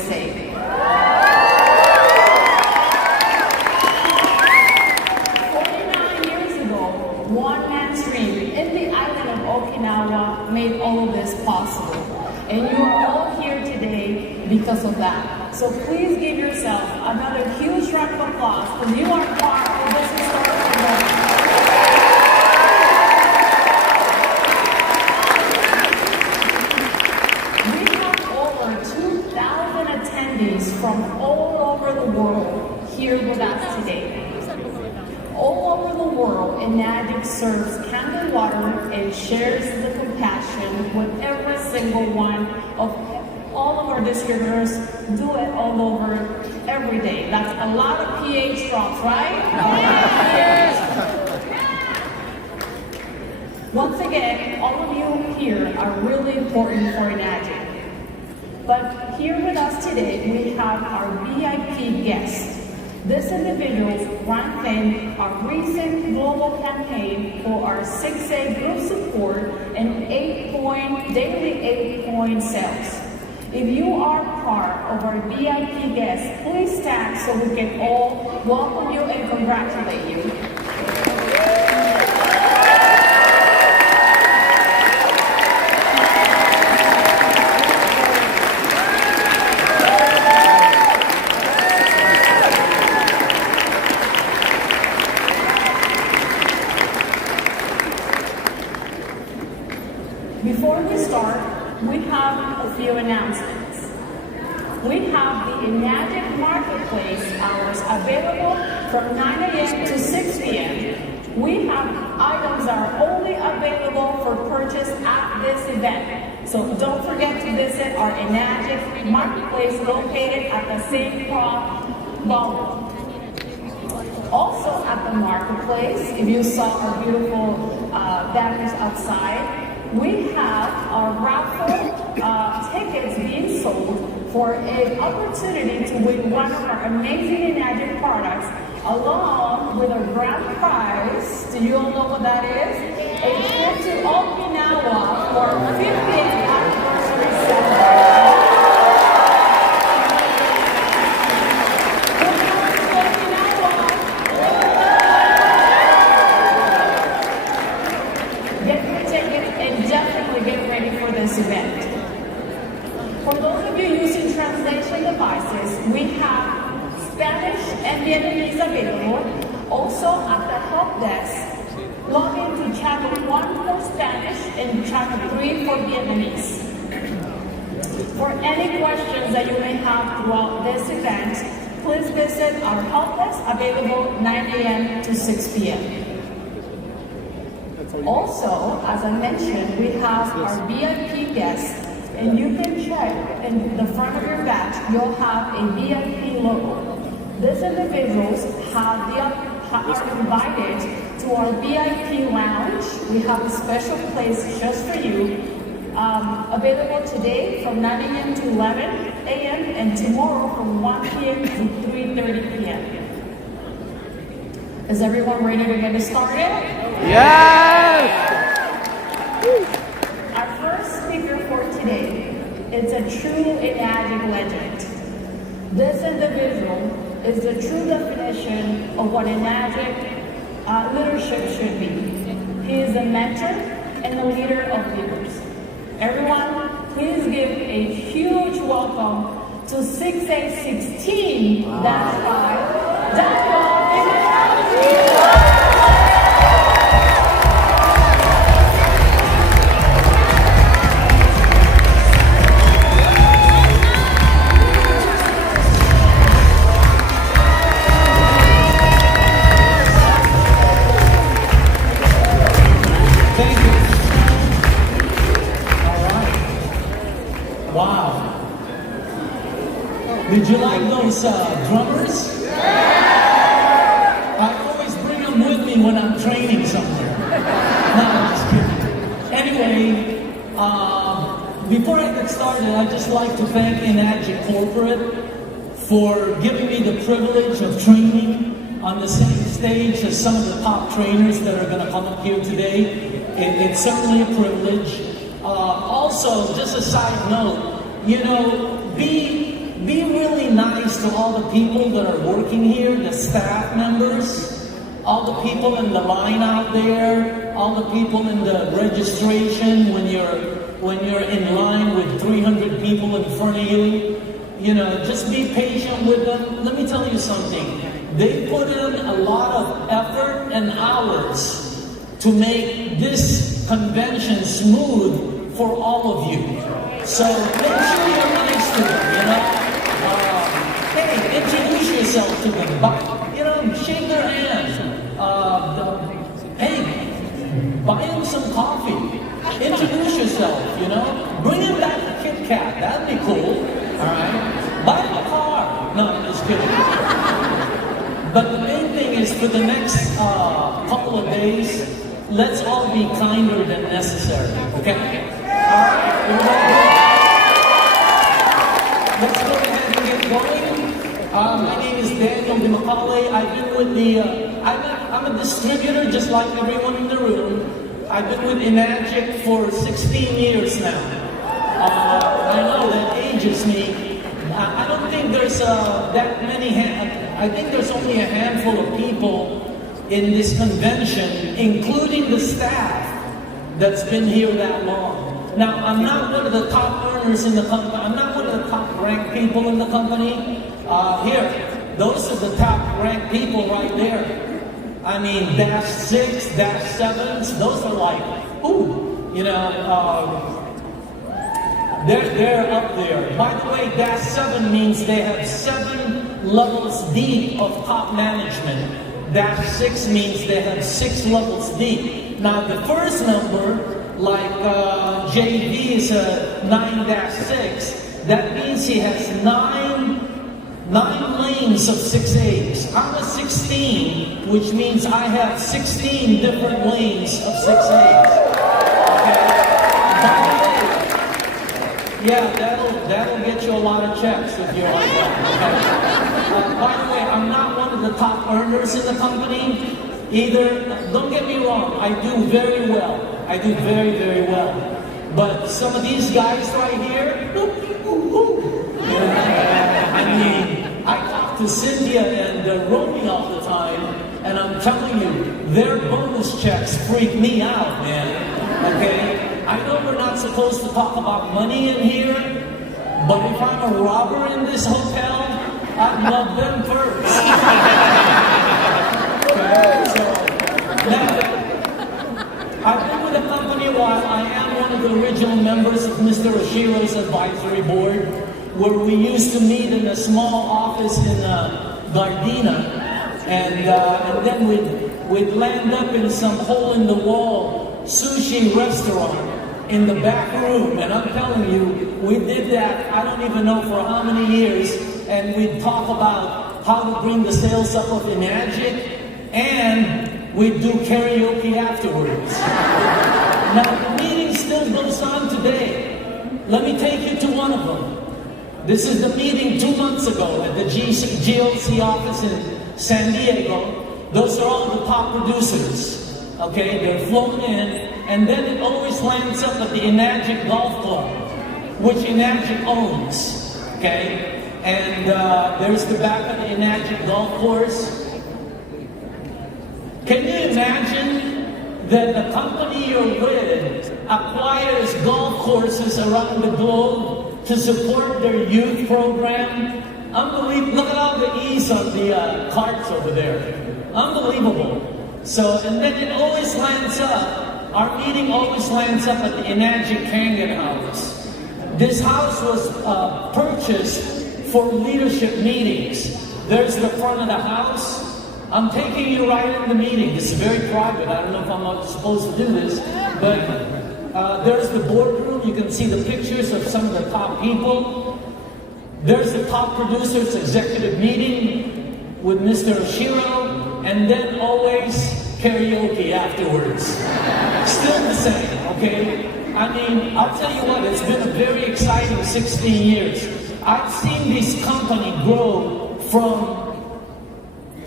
say. 49 years ago, one man's dream in the island of Okinawa made all of this possible. And you are all here today because of that. So please give yourself another huge round of applause because you are part of this historical moment. We have over 2,000 attendees from all over the world here with us today. All over the world, Enagic serves candid water and shares the compassion with every single one of all of our distributors. Do it all over every day. That's a lot of pH drops, right? Once again, all of you here are really important for Enagic. But here with us today, we have our VIP guest. This individual ran in our recent global campaign for our 6A group support and daily 8-point sales. If you are part of our VIP guests, please stand so we can all welcome you and congratulate you. Before we start, we have a few announcements. We have the Enagic Marketplace hours available from 9 a.m. to 6 p.m. We have items that are only available for purchase at this event. So don't forget to visit our Enagic Marketplace located at the St. Croix Ballroom. Also at the Marketplace, if you saw our beautiful banners outside, we have our raffle tickets being sold for an opportunity to win one of our amazing Enagic products, along with a grand prize. Do you all know what that is? A trip to Okinawa for our 50th anniversary celebration. Get your ticket and definitely get ready for this event. For those of you using translation devices, we have Spanish and Vietnamese available. Also at the help desk, log into channel 1 for Spanish and channel 3 for Vietnamese. For any questions that you may have throughout this event, please visit our help desk available 9 a.m. to 6 p.m. Also, as I mentioned, we have our VIP guests, and you can check in the front of your badge, you'll have a VIP logo. These individuals are invited to our VIP lounge. We have a special place just for you, available today from 9 a.m. to 11 a.m. and tomorrow from 1 p.m. to 3:30 p.m. Is everyone ready to get started? Yes! Our first speaker for today is a true Enagic legend. This individual is the true definition of what Enagic leadership should be. He is a mentor and a leader of leaders. Everyone, please give a huge welcome to 6A16-5, Daniel. Did you like those drummers? I always bring them with me when I'm training somewhere. No, I'm just kidding. Anyway, before I get started, I'd just like to thank Enagic Corporate for giving me the privilege of training on the same stage as some of the top trainers that are going to come up here today. It's certainly a privilege. Also, just a side note, you know, be be really nice to all the people that are working here, the staff members, all the people in the line out there, all the people in the registration when you're in line with 300 people in front of you. You know, just be patient with them. Let me tell you something. They put in a lot of effort and hours to make this convention smooth for all of you. So make sure you're nice to them, you know. Hey, introduce yourself to them. You know, shake their hand. Hey, buy them some coffee. Introduce yourself, you know. Bring them back a Kit Kat. That'd be cool. All right. Buy them a car. No, I'm just kidding. But the main thing is for the next couple of days, let's all be kinder than necessary. Okay? All right. Let's go ahead and get going. My name is Dimacali. I've been with the, I'm a distributor just like everyone in the room. I've been with Enagic for 16 years now. I know that ages me. I don't think there's that many, I think there's only a handful of people in this convention, including the staff, that's been here that long. Now, I'm not one of the top earners in the company. I'm not one of the top ranked people in the company. Here, those are the top ranked people right there. I mean, -6, -7s, those are like, ooh, you know, they're up there. By the way, -7 means they have 7 levels deep of top management. -6 means they have 6 levels deep. Now, the first number, like JV is a 9-6, that means he has 9 lanes of 6As. I'm a 16, which means I have 16 different lanes of 6As. Okay? By the way, yeah, that'll get you a lot of checks if you're like that. Okay? By the way, I'm not one of the top earners in the company either. Don't get me wrong, I do very well. I do very, very well. But some of these guys right here, I mean, I talk to Cynthia and Romy all the time, and I'm telling you, their bonus checks freak me out, man. Okay? I know we're not supposed to talk about money in here, but if I'm a robber in this hotel, I'd love them first. Okay? So, now, I've been with the company a while. I am one of the original members of Mr. Oshiro's advisory board, where we used to meet in a small office in Gardena, and then we'd land up in some hole-in-the-wall sushi restaurant in the back room, and I'm telling you, we did that, I don't even know for how many years, and we'd talk about how to bring the sales up of Enagic, and we'd do karaoke afterwards. Now, the meeting still goes on today. Let me take you to one of them. This is the meeting 2 months ago at the GOC office in San Diego. Those are all the top producers. Okay, they're flown in, and then it always lands up at the Enagic Golf Club, which Enagic owns. Okay, and there's the back of the Enagic Golf Course. Can you imagine that the company you're with acquires golf courses around the globe to support their youth program? Unbelievable. Look at all the E's on the carts over there. Unbelievable. So, and then it always lands up, our meeting always lands up at the Enagic Kangen House. This house was purchased for leadership meetings. There's the front of the house. I'm taking you right in the meeting. This is very private. I don't know if I'm supposed to do this, but there's the boardroom. You can see the pictures of some of the top people. There's the top producers executive meeting with Mr. Oshiro, and then always karaoke afterwards. Still the same, okay? I mean, I'll tell you what, it's been a very exciting 16 years. I've seen this company grow from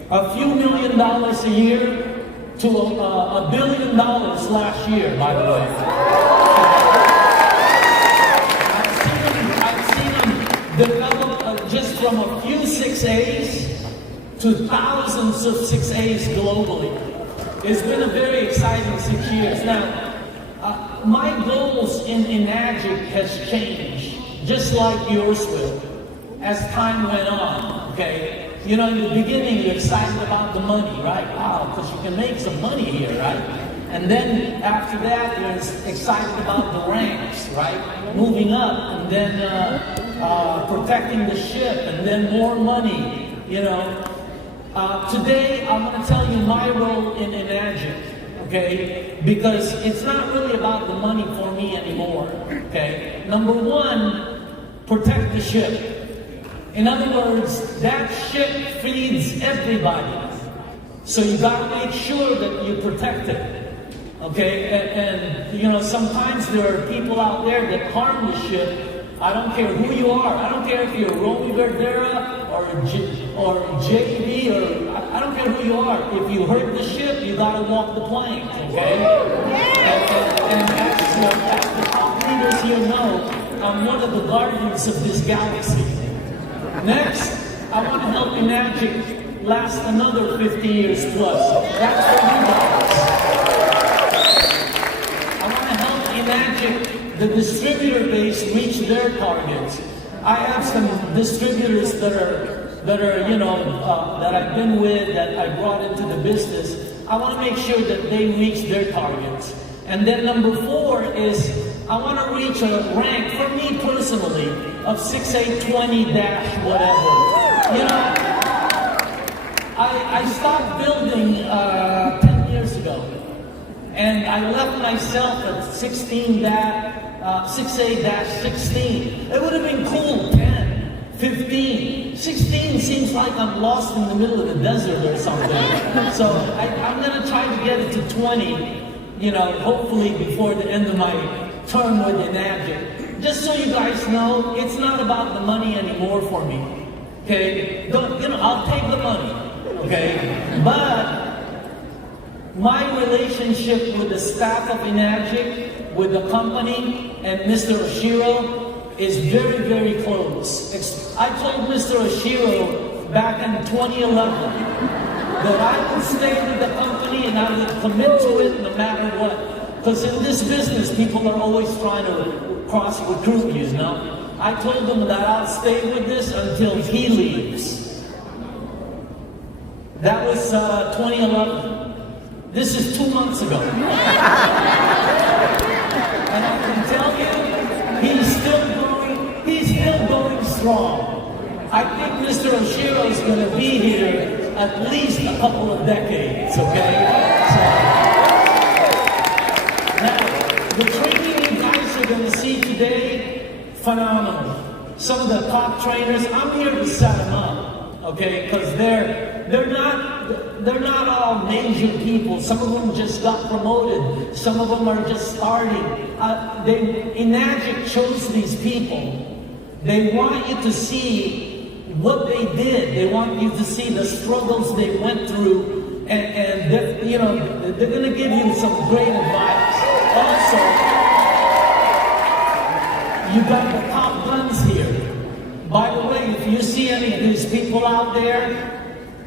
a few $1 million a year to $1 billion last year, by the way. I've seen them develop just from a few 6As to thousands of 6As globally. It's been a very exciting 6 years. Now, my goals in Enagic has changed, just like yours will, as time went on, okay? You know, in the beginning, you're excited about the money, right? Wow, because you can make some money here, right? And then after that, you're excited about the ranks, right? Moving up, and then protecting the ship, and then more money, you know. Today, I'm going to tell you my role in Enagic, okay? Because it's not really about the money for me anymore, okay? Number one, protect the ship. In other words, that ship feeds everybody. So you got to make sure that you protect it, okay? And you know, sometimes there are people out there that harm the ship. I don't care who you are. I don't care if you're Romy Verdera or JB or I don't care who you are. If you hurt the ship, you gotta walk the plank, okay? And as the top leaders here know, I'm one of the guardians of this galaxy. Next, I want to help Enagic last another 50 years plus. That's for you guys. I want to help Enagic, the distributor base, reach their targets. I have some distributors that are you know, that I've been with, that I brought into the business. I want to make sure that they reach their targets. And then number 4 is I want to reach a rank, for me personally, of 6820-whatever. You know, I stopped building 10 years ago. And I left myself at 6A-16. It would have been cool, 10, 15. 16 seems like I'm lost in the middle of the desert or something. So I'm going to try to get it to 20, you know, hopefully before the end of my term with Enagic. Just so you guys know, it's not about the money anymore for me. Okay? You know, I'll take the money. Okay? But my relationship with the staff of Enagic, with the company, and Mr. Oshiro is very, very close. I told Mr. Oshiro back in 2011 that I would stay with the company and I would commit to it no matter what. Because in this business, people are always trying to cross-recruit you, you know? I told him that I'll stay with this until he leaves. That was 2011. This is 2 months ago. And I can tell you, he's still going strong. I think Mr. Oshiro is going to be here at least a couple of decades, okay? Now, the training you guys are going to see today, phenomenal. Some of the top trainers, I'm here to set them up, okay? Because they're not all major people. Some of them just got promoted. Some of them are just starting. Enagic chose these people. They want you to see what they did. They want you to see the struggles they went through, and you know, they're going to give you some great advice. Also, you got the top guns here. By the way, if you see any of these people out there,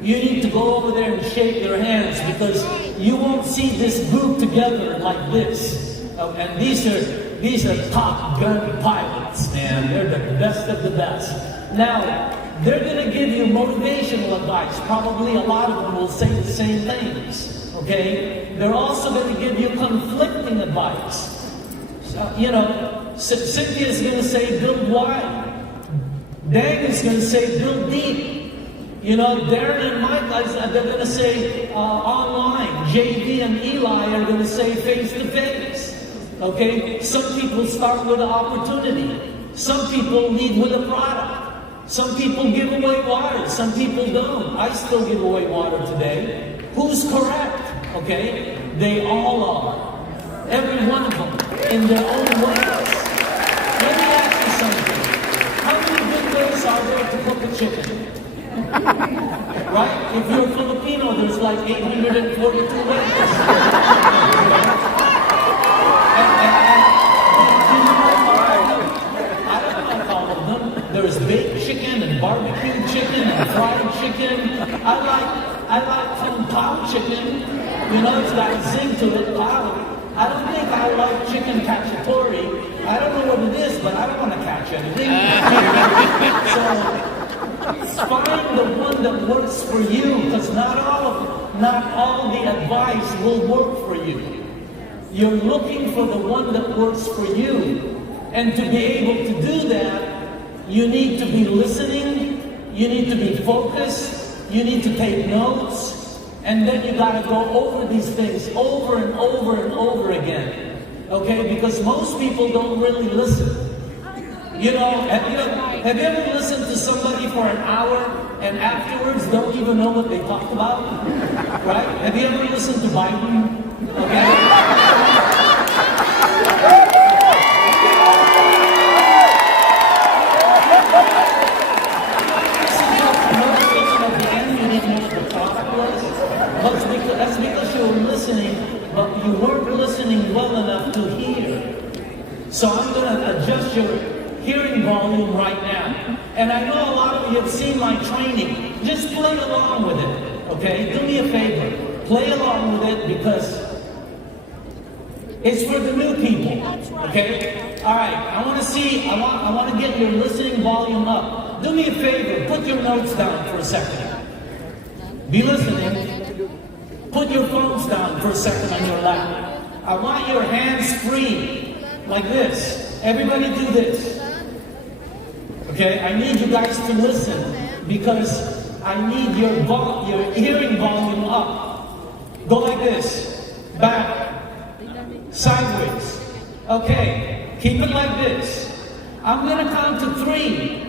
you need to go over there and shake their hands, because you won't see this group together like this. And these are top gun pilots, man. They're the best of the best. Now, they're going to give you motivational advice. Probably a lot of them will say the same things, okay? They're also going to give you conflicting advice. So, you know, Cynthia's going to say build wide. Dang is going to say build deep. You know, Darren and Mike, they're going to say online. JV and Eli are going to say face-to-face. Okay? Some people start with an opportunity. Some people lead with a product. Some people give away water. Some people don't. I still give away water today. Who's correct? Okay? They all are. Every one of them in their own ways. Let me ask you something. How many good ways are there to cook a chicken? Right? If you're Filipino, there's like 842 ways. I don't like all of them. There's baked chicken and barbecue chicken and fried chicken. I like kung pao chicken. You know, it's got a zing to it. I don't think I like chicken cacciatore. I don't know what it is, but I don't want to catch anything. So find the one that works for you, because not all the advice will work for you. You're looking for the one that works for you. And to be able to do that, you need to be listening, you need to be focused, you need to take notes, and then you gotta go over these things over and over and over again. Okay? Because most people don't really listen. You know, have you ever listened to somebody for an hour and afterwards don't even know what they talked about? Right? Have you ever listened to Biden? Okay? That's because you were listening, but you weren't listening well enough to hear. So I'm going to adjust your hearing volume right now. And I know a lot of you have seen my training. Just play along with it, okay? Do me a favor. Play along with it because it's for the new people, okay? All right, I want to get your listening volume up. Do me a favor. Put your notes down for a second. Be listening. Put your phones down for a second on your lap. I want your hands free, like this. Everybody do this. Okay, I need you guys to listen because I need your hearing volume up. Go like this. Back. Sideways. Okay, keep it like this. I'm going to count to 3.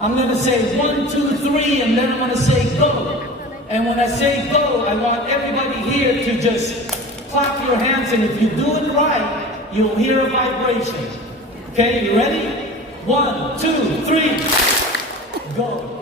I'm going to say 1, 2, 3, and then I'm going to say go. And when I say go, I want everybody here to just clap your hands, and if you do it right, you'll hear a vibration. Okay, you ready? 1, 2, 3, go.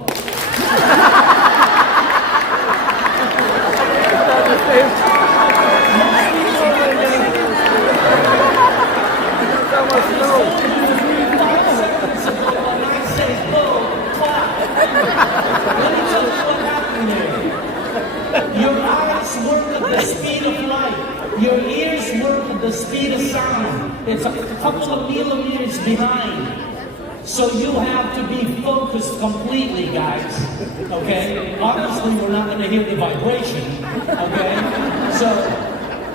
Your eyes work at the speed of light. Your ears work at the speed of sound. It's a couple of millimeters behind. So you have to be focused completely, guys. Okay? Obviously, we're not going to hear the vibration. Okay? So,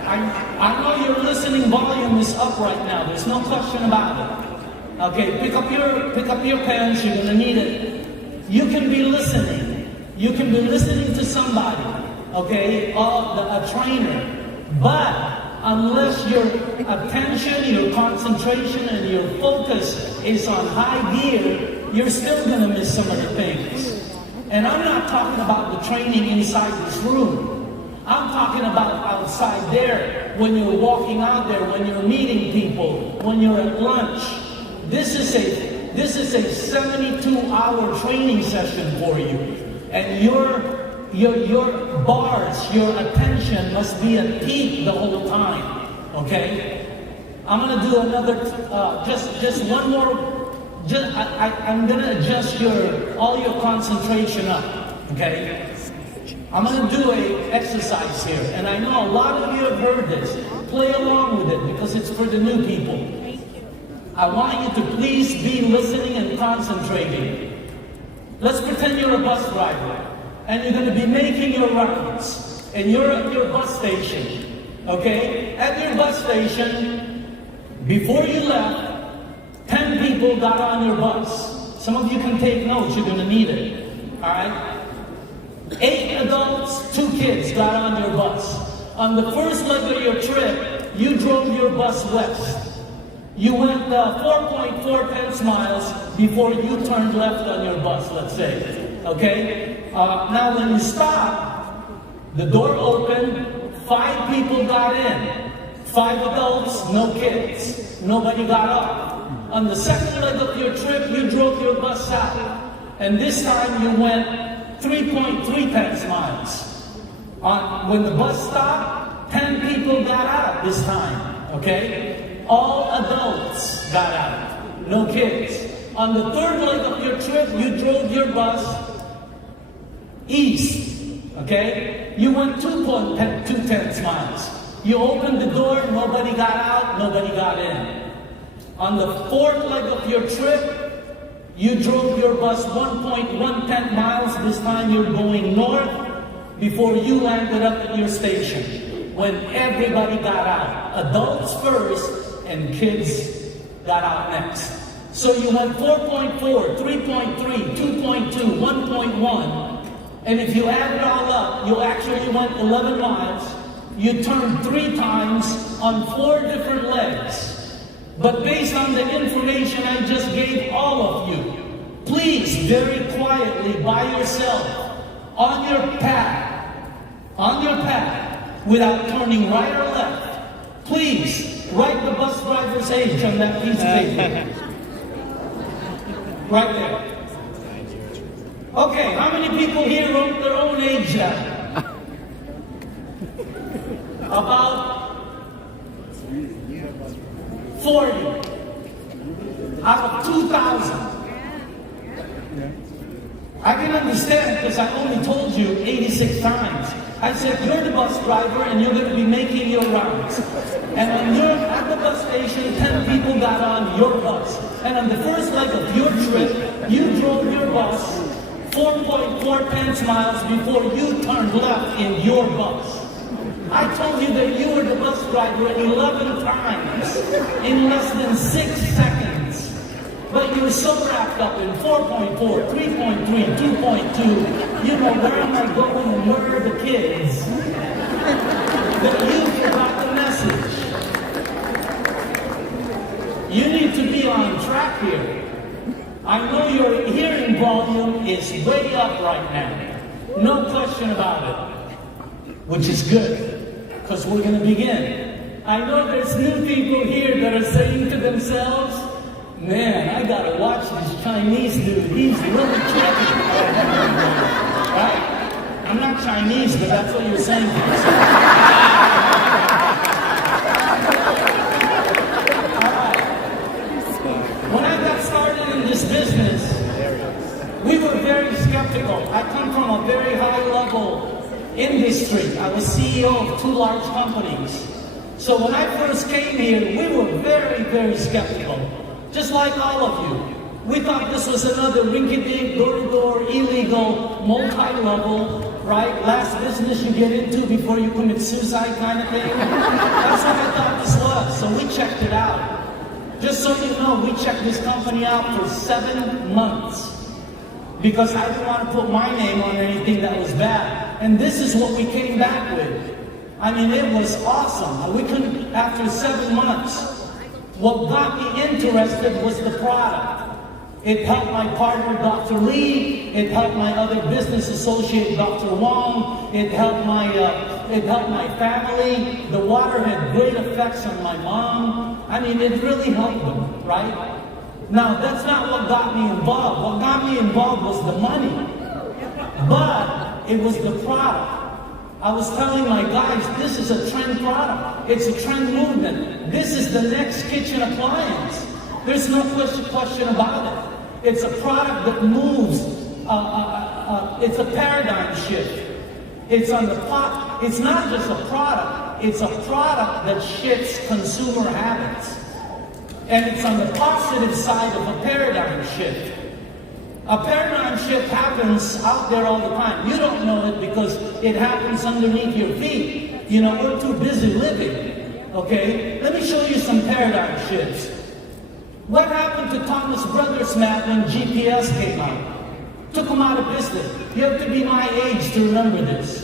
I know your listening volume is up right now. There's no question about it. Okay? Pick up your pens. You're going to need it. You can be listening. You can be listening to somebody. Okay, a trainer, but unless your attention, your concentration, and your focus is on high gear, you're still going to miss some of the things. And I'm not talking about the training inside this room. I'm talking about outside there, when you're walking out there, when you're meeting people, when you're at lunch. This is a 72-hour training session for you, and your bars, your attention must be at peak the whole time, okay? I'm going to do another, just one more, I'm going to adjust all your concentration up, okay? I'm going to do an exercise here, and I know a lot of you have heard this. Play along with it because it's for the new people. I want you to please be listening and concentrating. Let's pretend you're a bus driver. And you're going to be making your rounds. And you're at your bus station. Okay? At your bus station, before you left, 10 people got on your bus. Some of you can take notes. You're going to need it. Alright? 8 adults, 2 kids got on your bus. On the first leg of your trip, you drove your bus west. You went 4.4 pence miles before you turned left on your bus, let's say. Okay? Now when you stop, the door opened, 5 people got in. 5 adults, no kids. Nobody got off. On the second leg of your trip, you drove your bus south. And this time you went 3.3 pence miles. When the bus stopped, 10 people got out this time. Okay? All adults got out. No kids. On the third leg of your trip, you drove your bus east, okay? You went 2.2 miles. You opened the door, nobody got out, nobody got in. On the fourth leg of your trip, you drove your bus 1.1 miles. This time you're going north before you landed up at your station. When everybody got out. Adults first and kids got out next. So you went 4.4, 3.3, 2.2, 1.1. And if you add it all up, you actually went 11 miles. You turned 3 times on 4 different legs. But based on the information I just gave all of you, please, very quietly, by yourself, on your path, without turning right or left, please, write the bus driver's age on that piece of paper. Right there. Okay, how many people here wrote their own age down? About 40 out of 2,000. I can understand because I only told you 86 times. I said, you're the bus driver and you're going to be making your rounds. And when you're at the bus station, 10 people got on your bus. And on the first leg of your trip, you drove your bus 4.4 miles before you turned left in your bus. I told you that you were the bus driver 11 times in less than 6 seconds. But you were so wrapped up in 4.4, 3.3, 2.2, you know, where am I going and where are the kids? That you forgot the message. You need to be on track here. I know your hearing volume is way up right now. No question about it. Which is good, because we're going to begin. I know there's new people here that are saying to themselves, man, I gotta watch this Chinese dude. He's really tricky. Right? I'm not Chinese, but that's what you're saying to yourself. Alright. When I got started in this business, we were very skeptical. I come from a very high level industry. I was CEO of 2 large companies. So when I first came here, we were very, very skeptical. Just like all of you. We thought this was another rinky-dink, door-to-door, illegal, multi-level, right? Last business you get into before you commit suicide kind of thing. That's what I thought this was. So we checked it out. Just so you know, we checked this company out for 7 months. Because I didn't want to put my name on anything that was bad. And this is what we came back with. I mean, it was awesome. We couldn't, after 7 months, what got me interested was the product. It helped my partner, Dr. Lee. It helped my other business associate, Dr. Wong. It helped my family. The water had great effects on my mom. I mean, it really helped them, right? Now, that's not what got me involved. What got me involved was the money. But it was the product. I was telling my guys, this is a trend product. It's a trend movement. This is the next kitchen appliance. There's no question about it. It's a product that moves. It's a paradigm shift. It's on the pot. It's not just a product. It's a product that shifts consumer habits. And it's on the positive side of a paradigm shift. A paradigm shift happens out there all the time. You don't know it because it happens underneath your feet. You know, we're too busy living. Okay? Let me show you some paradigm shifts. What happened to Thomas Brothers map when GPS came out? Took them out of business. You have to be my age to remember this.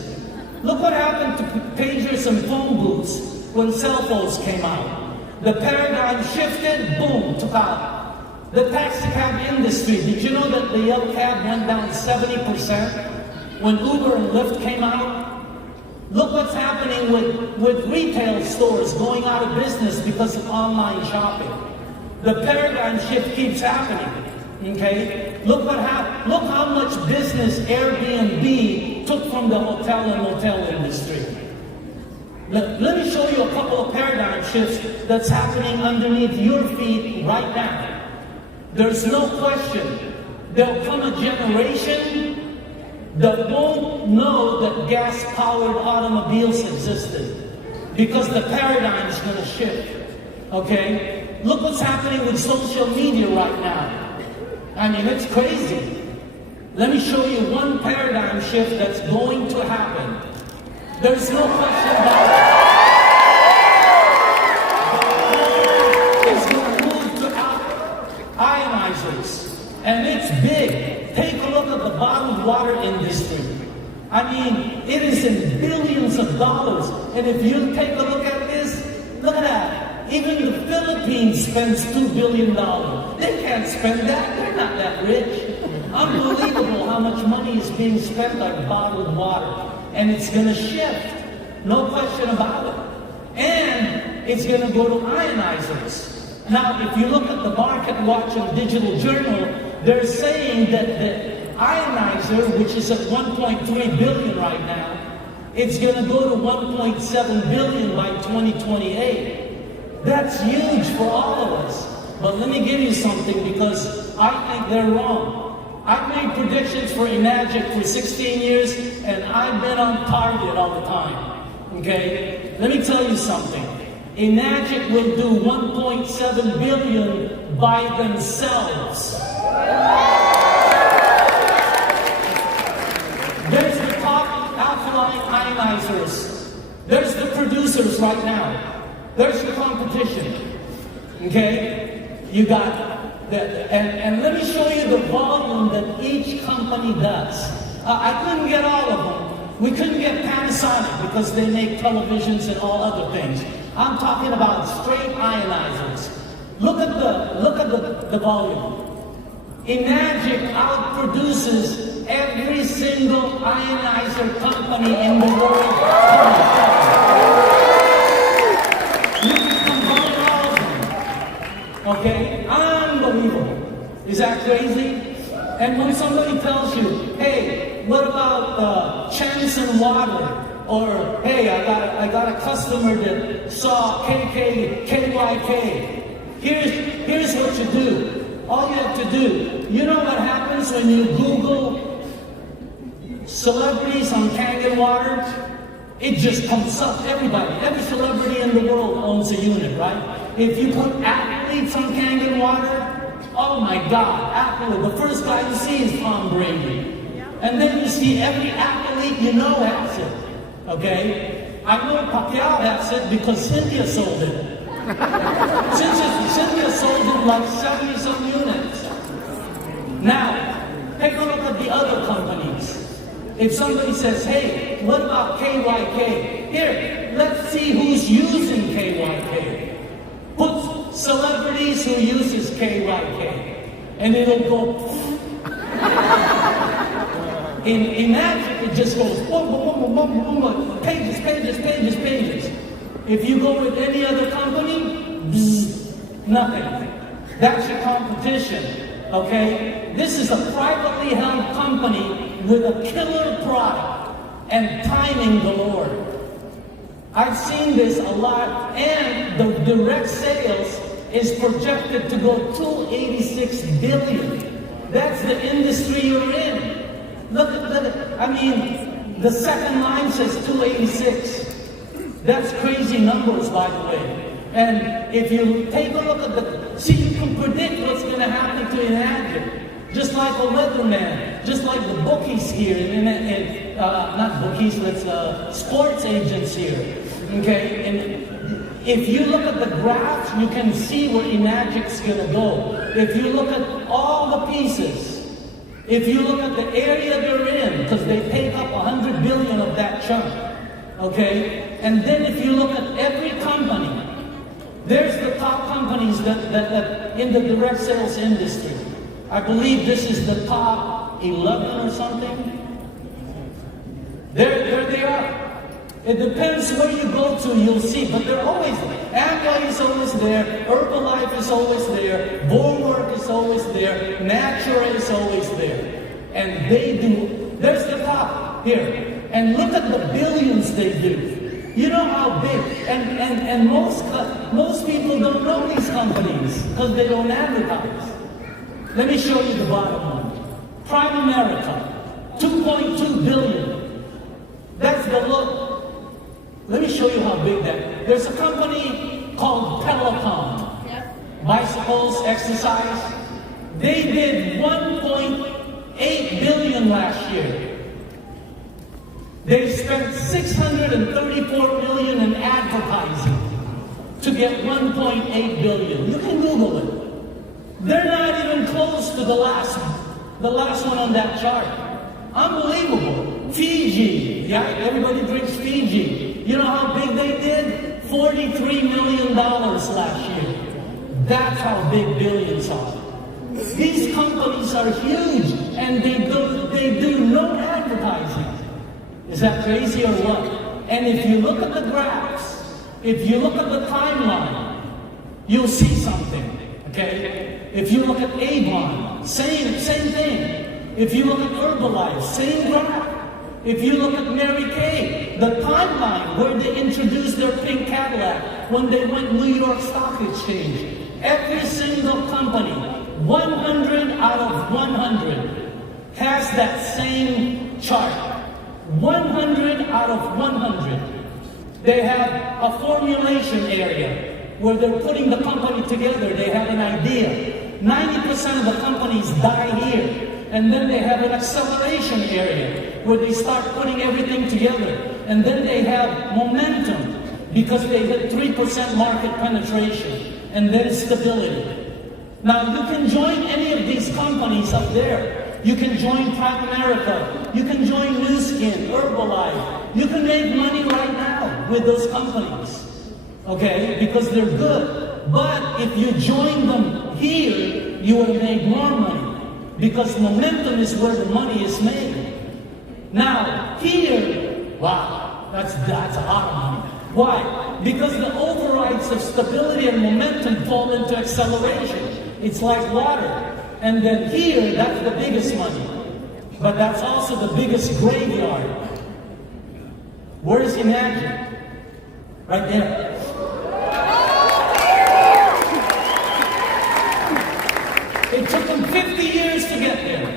Look what happened to pagers and phone booths when cell phones came out. The paradigm shifted, boom, took out. The taxi cab industry, did you know that the yellow cab went down 70% when Uber and Lyft came out? Look what's happening with retail stores going out of business because of online shopping. The paradigm shift keeps happening, okay? Look what happened. Look how much business Airbnb took from the hotel and motel industry. Let me show you a couple of paradigm shifts that's happening underneath your feet right now. There's no question. There'll come a generation that won't know that gas-powered automobiles existed, because the paradigm is going to shift. Okay? Look what's happening with social media right now. I mean, it's crazy. Let me show you one paradigm shift that's going to happen. There's no question about it. It's going to move to ionizers. And it's big. Take a look at the bottled water industry. I mean, it is in billions of dollars. And if you take a look at this, look at that. Even the Philippines spends $2 billion. They can't spend that. They're not that rich. Unbelievable how much money is being spent on bottled water. And it's going to shift. No question about it. And it's going to go to ionizers. Now, if you look at the Market Watch and Digital Journal, they're saying that the ionizer, which is at 1.3 billion right now, it's going to go to 1.7 billion by 2028. That's huge for all of us. But let me give you something, because I think they're wrong. I've made predictions for Enagic for 16 years, and I've been on target all the time. Okay? Let me tell you something. Enagic will do 1.7 billion by themselves. There's the top alkaline ionizers. There's the producers right now. There's the competition. Okay? You got that. And let me show you the volume that each company does. I couldn't get all of them. We couldn't get Panasonic because they make televisions and all other things. I'm talking about straight ionizers. Look at the volume. Enagic outproduces every single ionizer company in the world. You can combine all of them. Okay? Unbelievable. Is that crazy? And when somebody tells you, hey, what about Chance and Water? Or, hey, I got a customer that saw KYK. Here's what you do. All you have to do, you know what happens when you Google celebrities on Kangen Water? It just comes up. Everybody, every celebrity in the world owns a unit, right? If you put athletes on Kangen Water, oh my God, athlete, the first guy you see is Tom Brady. And then you see every athlete you know has it. Okay? I know Pacquiao has it because Cynthia sold it. Cynthia sold it like 70-some units. Now, take a look at the other companies. If somebody says, hey, what about KYK? Here, let's see who's using KYK. Put celebrities who uses KYK. And it'll go... In Enagic, it just goes boom, boom, boom, boom, boom, boom, pages, pages, pages, pages. If you go with any other company, bzz, nothing. That's your competition, okay? This is a privately held company with a killer product and timing galore. I've seen this a lot, and the direct sales is projected to go 286 billion. That's the industry you're in. Look at, I mean, the second line says 286. That's crazy numbers, by the way. And if you take a look at see, you can predict what's going to happen to Enagic. Just like a weatherman, just like the bookies here, not bookies, but sports agents here. Okay? And if you look at the graphs, you can see where Enagic's going to go. If you look at all the pieces, if you look at the area they're in, because they take up 100 billion of that chunk, okay? And then if you look at every company, there's the top companies that in the direct sales industry. I believe this is the top 11 or something. There they are. It depends where you go to, you'll see, but they're always there. Amway is always there, Herbalife is always there, Bulwark is always there, Natura is always there. And they do, there's the top here. And look at the billions they do. You know how big, and most people don't know these companies because they don't advertise. Let me show you the bottom one. Prime America, $2 2.2 billion. That's the look. Let me show you how big that. There's a company called Peloton. Bicycles, exercise. They did 1.8 billion last year. They spent 634 million in advertising to get 1.8 billion. You can Google it. They're not even close to the last one on that chart. Unbelievable. Fiji, yeah, everybody drinks Fiji. You know how big they did? $43 million last year. That's how big billions are. These companies are huge, and they do no advertising. Is that crazy or what? And if you look at the graphs, if you look at the timeline, you'll see something, okay? If you look at Avon, same thing. If you look at Herbalife, same graph. If you look at Mary Kay, the timeline where they introduced their pink Cadillac when they went New York Stock Exchange, every single company, 100 out of 100, has that same chart. 100 out of 100. They have a formulation area where they're putting the company together. They have an idea. 90% of the companies die here. And then they have an acceleration area where they start putting everything together. And then they have momentum because they hit 3% market penetration. And then stability. Now you can join any of these companies up there. You can join Prime America. You can join Nu Skin, Herbalife. You can make money right now with those companies, okay? Because they're good. But if you join them here, you will make more money because momentum is where the money is made. Now, here, wow, that's a lot of money. Why? Because the overrides of stability and momentum fall into acceleration. It's like water. And then here, that's the biggest money. But that's also the biggest graveyard. Where's Enagic? Right there. It took them 50 years to get there.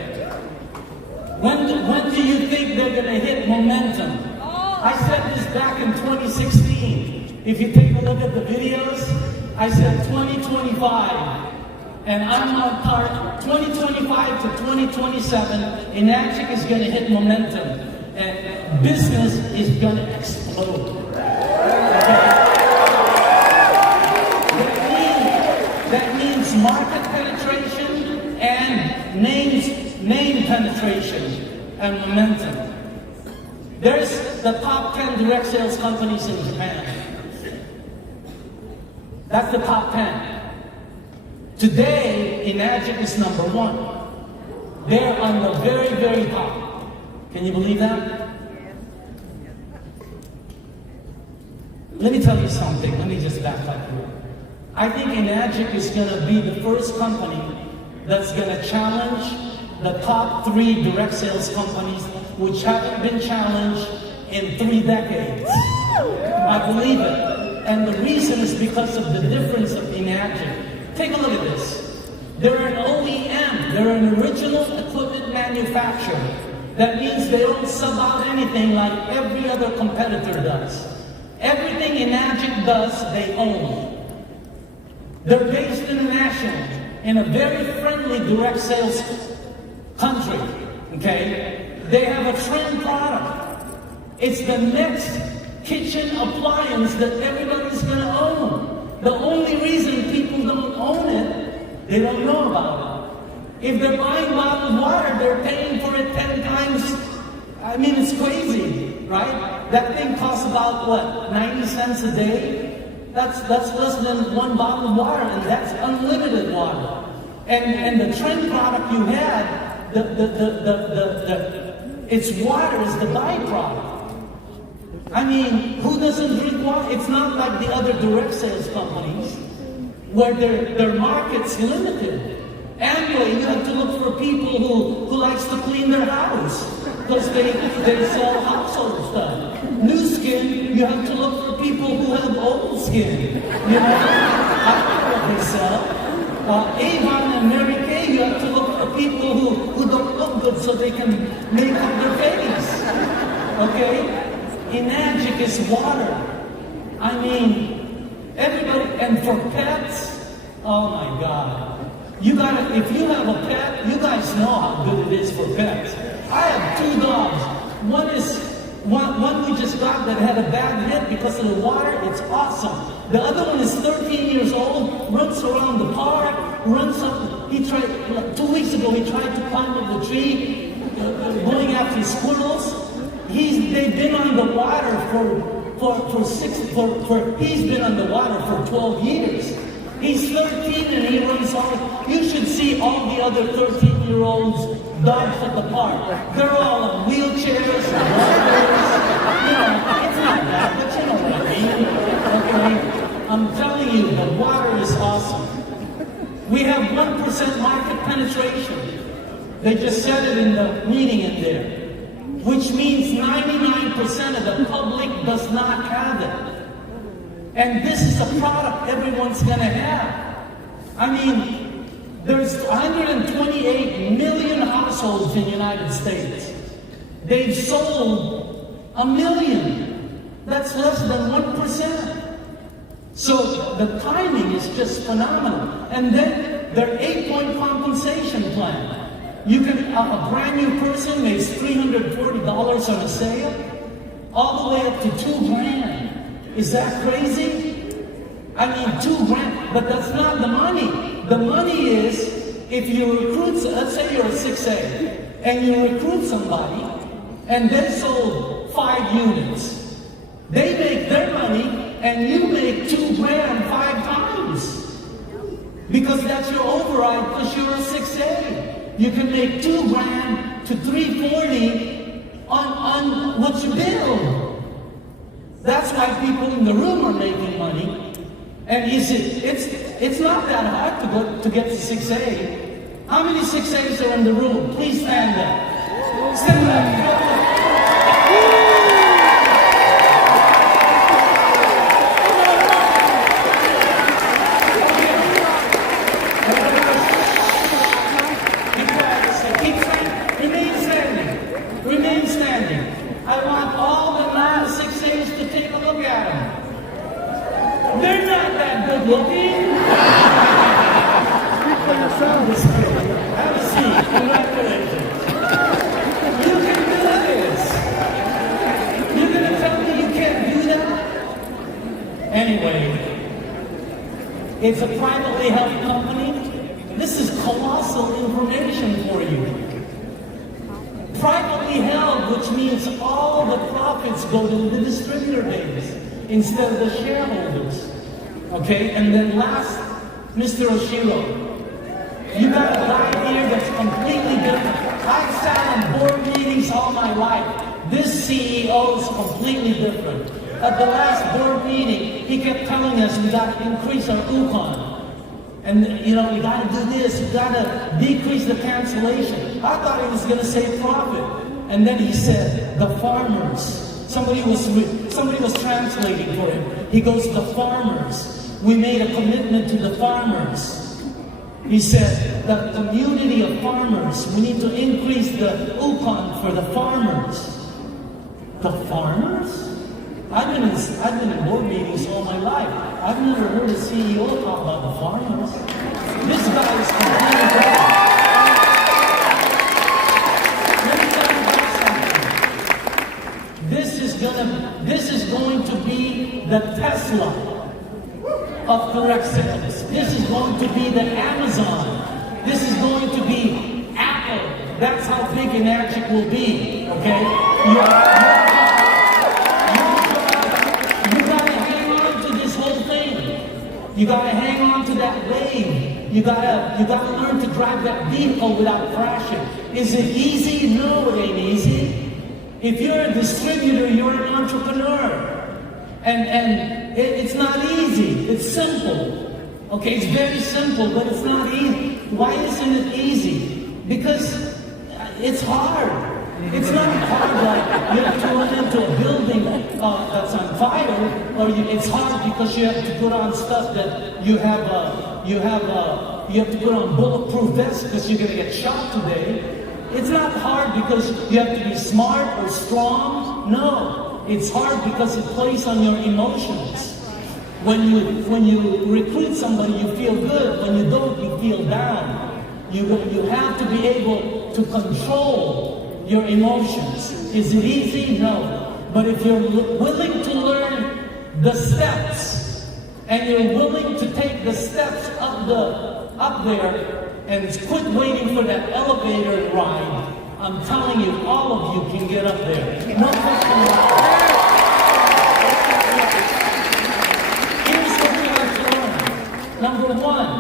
When do you think they're going to hit momentum? I said this back in 2016. If you take a look at the videos, I said 2025. And I'm on target, 2025 to 2027, Enagic is going to hit momentum, and business is going to explode. Okay? That means market penetration and name penetration and momentum. There's the top 10 direct sales companies in Japan. That's the top 10. Today, Enagic is number 1. They're on the very, very top. Can you believe that? Let me tell you something. Let me just back up here. I think Enagic is going to be the first company that's going to challenge the top 3 direct sales companies which haven't been challenged in 3 decades. I believe it. And the reason is because of the difference of Enagic. Take a look at this. They're an OEM. They're an original equipment manufacturer. That means they don't sub out anything like every other competitor does. Everything Enagic does, they own. They're based internationally in a very friendly direct sales country. Okay? They have a trend product. It's the next kitchen appliance that everybody's going to own. The only reason people don't own it, they don't know about it. If they're buying bottled water, they're paying for it 10 times. I mean, it's crazy, right? That thing costs about, what, 90 cents a day? That's less than 1 bottle of water, and that's unlimited water. And the trend product you had, its water is the byproduct. I mean, who doesn't drink water? It's not like the other direct sales companies where their market's limited. Amway, you have to look for people who likes to clean their house because they sell household stuff. Nu Skin, you have to look for people who have old skin. You know, I don't know what they sell. Avon and Mary Kay, you have to look for people who don't look good so they can make up their face. Okay? Enagic is water. I mean, everybody, and for pets, oh my God. You gotta, if you have a pet, you guys know how good it is for pets. I have 2 dogs. One we just got that had a bad hit because of the water. It's awesome. The other one is 13 years old, runs around the park, runs up. He tried, 2 weeks ago, he tried to climb up the tree, going after squirrels. They've been on the water he's been on the water for 12 years. He's 13 and he runs all. You should see all the other 13-year-olds dogs at the park. They're all on wheelchairs and walkers. You know, it's not that, but you know what I mean. Okay? I'm telling you, the water is awesome. We have 1% market penetration. They just said it in the meeting in there, which means 99% of the public does not have it. And this is a product everyone's gonna have. I mean, there's 128 million households in the United States. They've sold 1 million. That's less than 1%. So the timing is just phenomenal. And then their 8-point compensation plan. You can, a brand new person makes $340 on a sale, all the way up to $2,000. Is that crazy? I mean, $2,000, but that's not the money. The money is, if you recruit, let's say you're a 6A, and you recruit somebody, and they sold 5 units. They make their money, and you make $2,000 5 times. Because that's your override, because you're a 6A. You can make $2,000 to $340 on what you build. That's why people in the room are making money. And it's not that hard to get to 6A. How many 6As are in the room? Please stand up. Stand up. Remain standing. I want all the non-6As to take a look at them. They're not that good looking. Have a seat. Congratulations. You can do this. You're going to tell me you can't do that? Anyway, it's a privately held company. This is colossal information for you. Privately held, which means all the profits go to the distributor base instead of the shareholders. Okay, and then last, Mr. Oshiro, you got a guy here that's completely different. I've sat on board meetings all my life. This CEO is completely different. At the last board meeting, he kept telling us we got to increase our UConn. And, you know, we got to do this, we got to decrease the cancellation. I thought he was going to say profit. And then he said, the farmers. Somebody was translating for him. He goes, the farmers. We made a commitment to the farmers. He said, the community of farmers, we need to increase the UConn for the farmers. The farmers? I've been in board meetings all my life. I've never heard a CEO talk about the farmers. This guy is completely wrong. Let me tell you about something. This is going to be the Tesla of direct sales. This is going to be the Amazon. This is going to be Apple. That's how big Enagic will be. Okay? You gotta hang on to that wave. You gotta learn to drive that vehicle without crashing. Is it easy? No, it ain't easy. If you're a distributor, you're an entrepreneur. And it's not easy. It's simple. Okay, it's very simple, but it's not easy. Why isn't it easy? Because it's hard. It's not hard like you have to run into a building that's on fire, or it's hard because you have to put on stuff that you have you have to put on bulletproof vests because you're going to get shot today. It's not hard because you have to be smart or strong. No, it's hard because it plays on your emotions. When you recruit somebody, you feel good. When you don't, you feel down. You have to be able to control your emotions. Is it easy? No. But if you're willing to learn the steps, and you're willing to take the steps up there, and quit waiting for that elevator ride, I'm telling you, all of you can get up there. No question about it. Here's what you have to learn. Number one,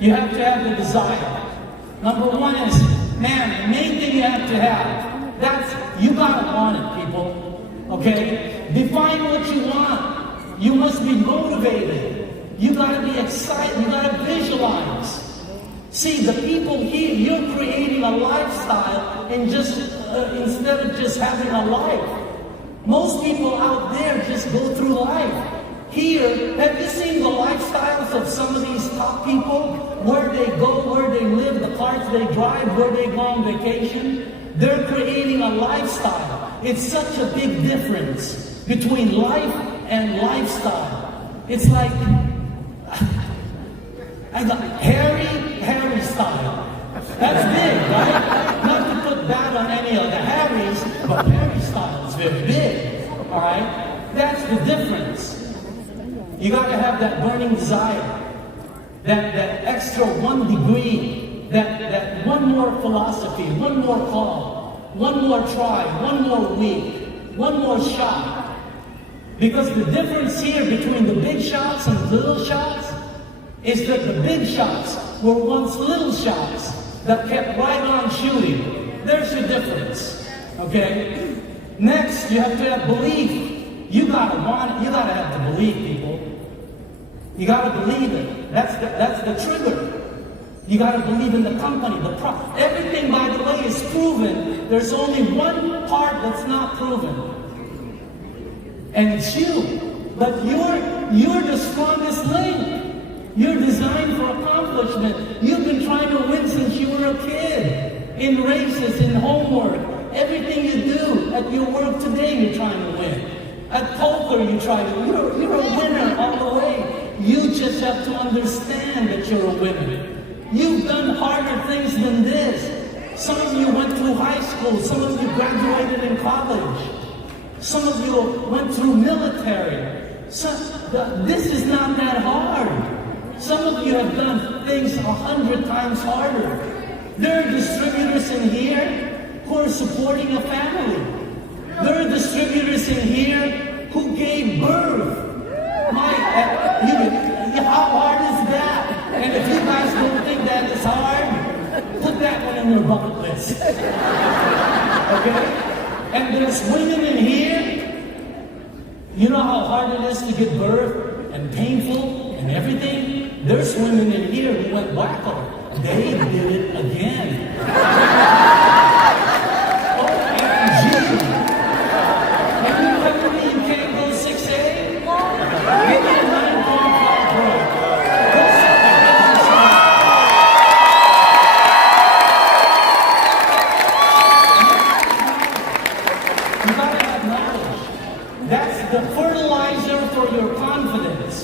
you have to have the desire. Number one is, man, the main thing you have to have, that's, you gotta want it, people. Okay? Define what you want. You must be motivated. You gotta be excited. You gotta visualize. See, the people here, you're creating a lifestyle and just instead of just having a life. Most people out there just go through life. Here, have you seen the lifestyles of some of these top people? Where they go, where they live, the cars they drive, where they go on vacation? They're creating a lifestyle. It's such a big difference between life and lifestyle. It's like, I got Harry style. That's big, right? Not to put that on any of the Harrys, but Harry style is very big. All right? That's the difference. You got to have that burning desire, that extra 1 degree, that one more philosophy, one more call, one more try, one more week, one more shot. Because the difference here between the big shots and the little shots is that the big shots were once little shots that kept right on shooting. There's your difference. Okay? Next, you have to have belief. You gotta want it. You gotta have to believe, people. You gotta believe it. That's the trigger. You gotta believe in the company, everything, by the way, is proven. There's only one part that's not proven. And it's you. But you're the strongest link. You're designed for accomplishment. You've been trying to win since you were a kid. In races, in homework, everything you do at your work today, you're trying to win. At poker, you try to. You're a winner all the way. You just have to understand that you're a winner. You've done harder things than this. Some of you went through high school. Some of you graduated in college. Some of you went through military. This is not that hard. Some of you have done things 100 times harder. There are distributors in here who are supporting a family. There are distributors in here who gave birth. How hard is that? And if you guys don't think that is hard, put that one in your bucket list. Okay? And there's women in here. You know how hard it is to give birth and painful and everything? There's women in here who went wacko. They did it again. OMG. And you telling me you can't go 6A? Give me a 9.5 break. You gotta have knowledge. That's the fertilizer for your confidence.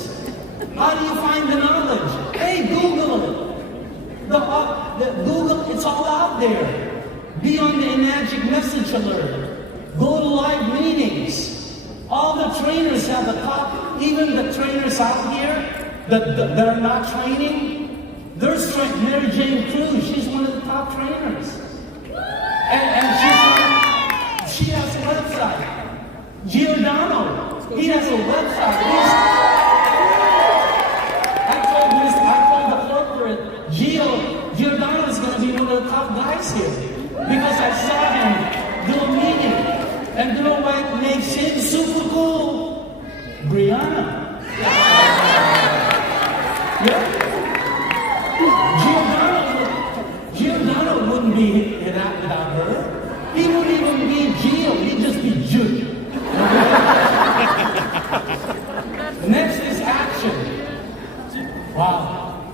How do you find the knowledge? Hey, Google it. Google, it's all out there. Be on the Enagic message alert. Go to live meetings. All the trainers have a top, even the trainers out here that are not training. There's Mary Jane Cruz, she's one of the top trainers. And she has a website. Giordano, he has a website. I told the corporate, Giordano is going to be one of the top guys here. Because I saw him do a meeting. And you know what makes him super cool? Brianna. Yeah. Giordano wouldn't be that without her. He wouldn't even be Gio, he'd just be Jude. Next is action. Wow.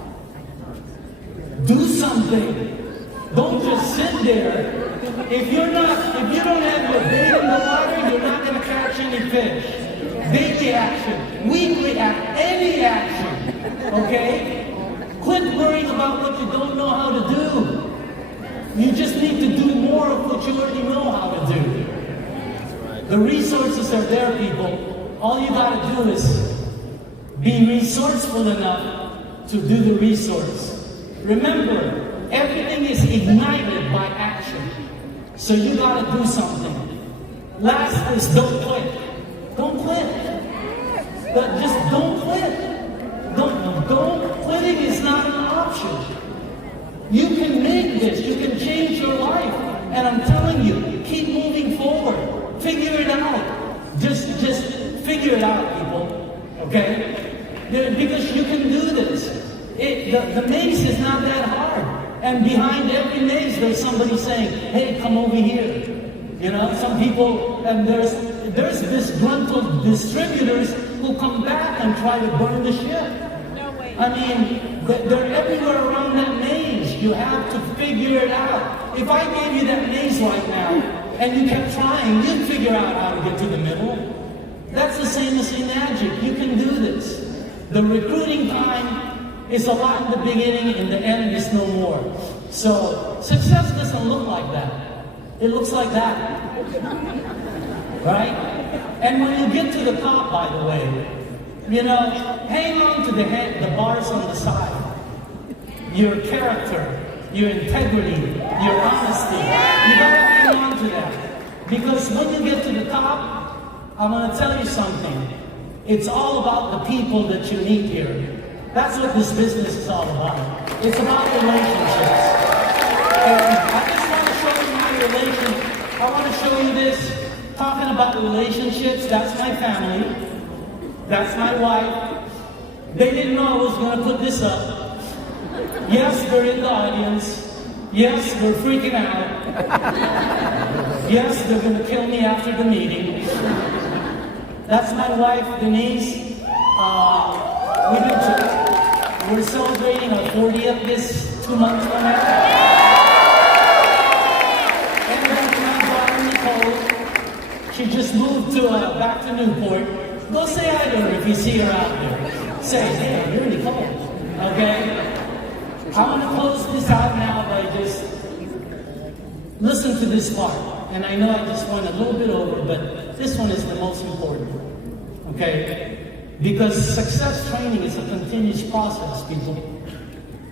catch any fish. Daily action, weekly action, any action, okay? Quit worrying about what you don't know how to do. You just need to do more of what you already know how to do. The resources are there, people. All you gotta do is be resourceful enough to do the resource. Remember, everything is ignited by action. So you gotta do something. Last is don't quit. Don't quit. But just don't quit. Don't quitting is not an option. You can make this, you can change your life. And I'm telling you, keep moving forward. Figure it out. Just figure it out, people. Okay? Because you can do this. The maze is not that hard. And behind every maze, there's somebody saying, hey, come over here. You know, some people, and there's disgruntled distributors who come back and try to burn the ship. No way. I mean, they're everywhere around that maze. You have to figure it out. If I gave you that maze right now, and you kept trying, you'd figure out how to get to the middle. That's the same as Enagic. You can do this. The recruiting time is a lot in the beginning, in the end is no more. So, success doesn't look like that. It looks like that. Right? And when you get to the top, by the way, you know, hang on to the bars on the side. Your character, your integrity, your honesty. You gotta hang on to that. Because when you get to the top, I'm gonna tell you something. It's all about the people that you meet here. That's what this business is all about. It's about relationships. And I just want to show you my relationship. I want to show you this. Talking about relationships, that's my family. That's my wife. They didn't know I was going to put this up. Yes, they're in the audience. Yes, they're freaking out. Yes, they're going to kill me after the meeting. That's my wife, Denise. We're celebrating our 40th this 2 months from now. And that's my daughter, Nicole. She just moved back to Newport. Go say hi to her if you see her out there. Say, hey, you're Nicole. Okay? I'm going to close this out now by just listen to this part. And I know I just went a little bit over, but this one is the most important. Okay? Because success training is a continuous process, people.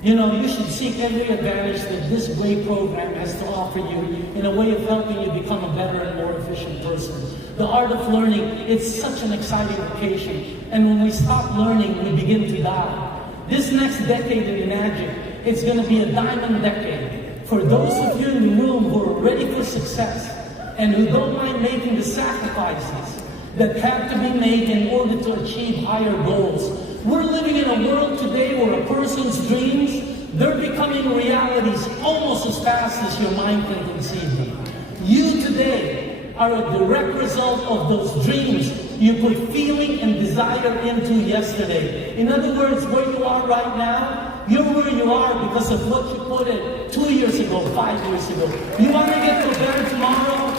You know, you should seek every advantage that this great program has to offer you in a way of helping you become a better and more efficient person. The art of learning, it's such an exciting vocation. And when we stop learning, we begin to die. This next decade in Enagic, it's going to be a diamond decade. For those of you in the room who are ready for success and who don't mind making the sacrifices that have to be made in order to achieve higher goals. We're living in a world today where a person's dreams, they're becoming realities almost as fast as your mind can conceive them. You today are a direct result of those dreams you put feeling and desire into yesterday. In other words, where you are right now, you're where you are because of what you put in 2 years ago, 5 years ago. You want to get to better tomorrow?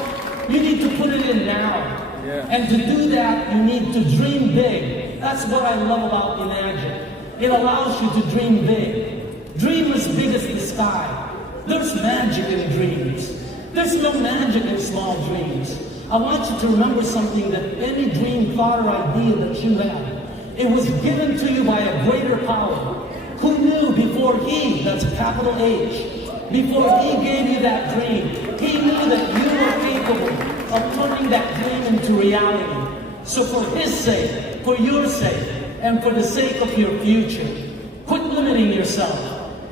You need to put it in now. Yeah. And to do that, you need to dream big. That's what I love about Enagic. It allows you to dream big. Dream as big as the sky. There's magic in dreams. There's no magic in small dreams. I want you to remember something, that any dream, thought, or idea that you have, it was given to you by a greater power. Who knew before he, that's a capital H, before he gave you that dream, he knew that you were capable of turning that dream into reality. So for his sake, for your sake, and for the sake of your future, quit limiting yourself.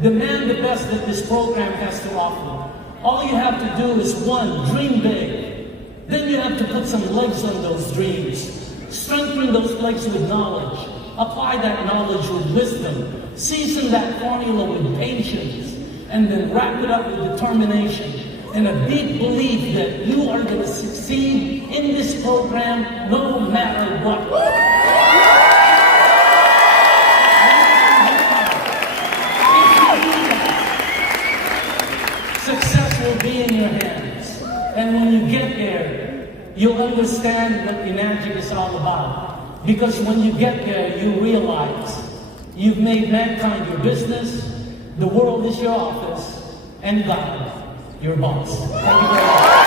Demand the best that this program has to offer. All you have to do is, one, dream big. Then you have to put some legs on those dreams. Strengthen those legs with knowledge. Apply that knowledge with wisdom. Season that formula with patience. And then wrap it up with determination and a deep belief that you are going to succeed in this program no matter what. Success will be in your hands. And when you get there, you'll understand what Enagic is all about. Because when you get there, you realize you've made mankind your business, the world is your office, and God, your boss. Thank you very much.